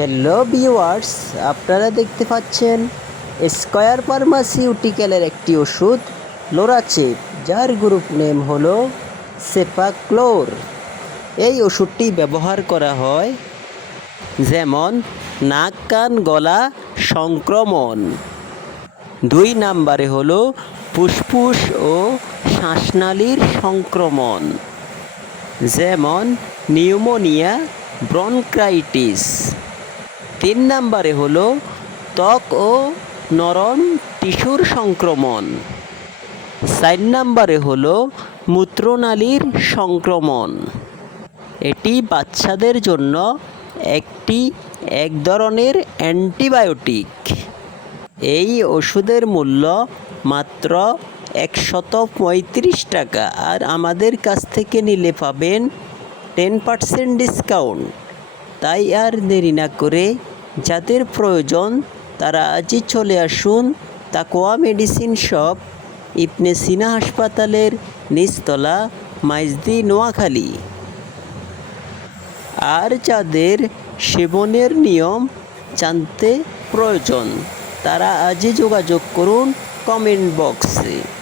Hello viewers আপনারা দেখতে পাচ্ছেন স্কয়ার ফার্মাসিউটিক্যালের একটি ওষুধ লোরাচেপ যার গ্রুপ নেম হলো সেপাক্লোর এই ওষুধটি ব্যবহার করা হয় যেমন নাক, কান, গলা সংক্রমণ। দুই নাম্বারে হলো ফুসফুস ও শ্বাসনালীর সংক্রমণ, যেমন নিউমোনিয়া, ব্রনক্রাইটিস। তিন নম্বরে হলো ত্বক ও নরম টিস্যুর সংক্রমণ। চার নম্বরে হলো মূত্রনালীর সংক্রমণ। এটি বাচ্চাদের জন্য একটি এক ধরনের অ্যান্টিবায়োটিক। এই ওষুধের মূল্য মাত্র একশত পঁয়ত্রিশ টাকা। আর আমাদের কাছ থেকে নিলে পাবেন টেন পার্সেন্ট ডিসকাউন্ট। তাই আর দেরি না করে যাদের প্রয়োজন, তারা আজই চলে আসুন তাকোয়া মেডিসিন শপ, ইবনে সিনা হাসপাতালের নিচতলা, মাইজদি, নোয়াখালী। আর যাদের সেবনের নিয়ম জানতে প্রয়োজন, তারা আজই যোগাযোগ করুন কমেন্ট বক্সে।